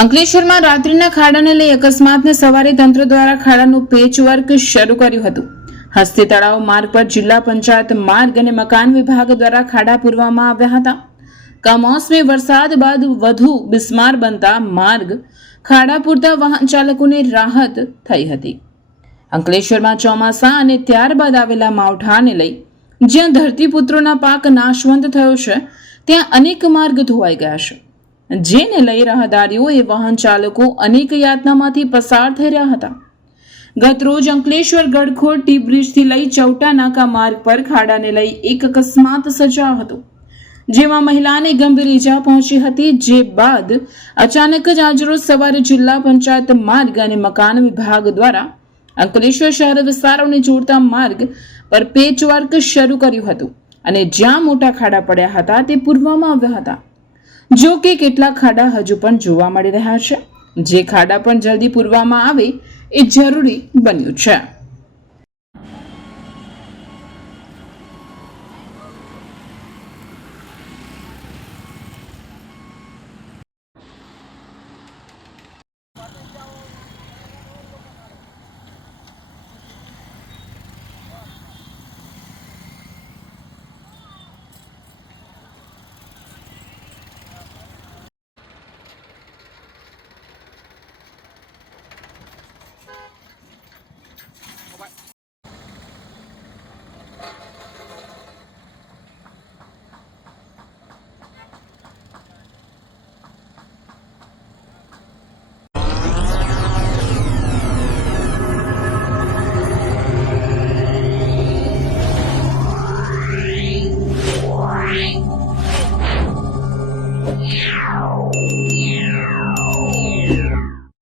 અંકલેશ્વરમાં રાત્રિના ખાડાને લઈ અકસ્માતને સવારે તંત્ર દ્વારા ખાડાનું પેચવર્ક શરૂ કર્યું હતું. હસ્તી તળાવ માર્ગ પર જિલ્લા પંચાયત માર્ગ અને મકાન વિભાગ દ્વારા ખાડા પૂરવામાં આવ્યા હતા. કમોસમી વરસાદ બાદ વધુ બિસ્માર બનતા માર્ગ ખાડા પૂરતા વાહન ચાલકોને રાહત થઈ હતી. અંકલેશ્વરમાં ચોમાસા અને ત્યારબાદ આવેલા માવઠાને લઈ જ્યાં ધરતીપુત્રોના પાક નાશવંત થયો છે, ત્યાં અનેક માર્ગ ધોવાઈ ગયા છે, જેને લઈ રાહદારીઓ એ વાહન ચાલકો અનેક યાતનામાંથી પસાર થઈ રહ્યા હતા. ગત રોજ અંકલેશ્વર ગડખોડ ટી બ્રિજથી લઈ ચૌટા નાકા માર્ગ પર ખાડાને લઈ એક અકસ્માત સર્જાયો હતો, જેમાં મહિલાને ગંભીર ઈજા પહોંચી હતી. જે બાદ અચાનક જ આજરોજ સવારે જિલ્લા પંચાયત માર્ગ અને મકાન વિભાગ દ્વારા અંકલેશ્વર શહેર વિસ્તારોને જોડતા માર્ગ પર પેચવર્ક શરૂ કર્યું હતું અને જ્યાં મોટા ખાડા પડ્યા હતા તે પૂરવામાં આવ્યા હતા. જો કે કેટલાક ખાડા હજુ પણ જોવા મળી રહ્યા છે, જે ખાડા પણ જલ્દી પૂરવામાં આવે એ જરૂરી બન્યું છે.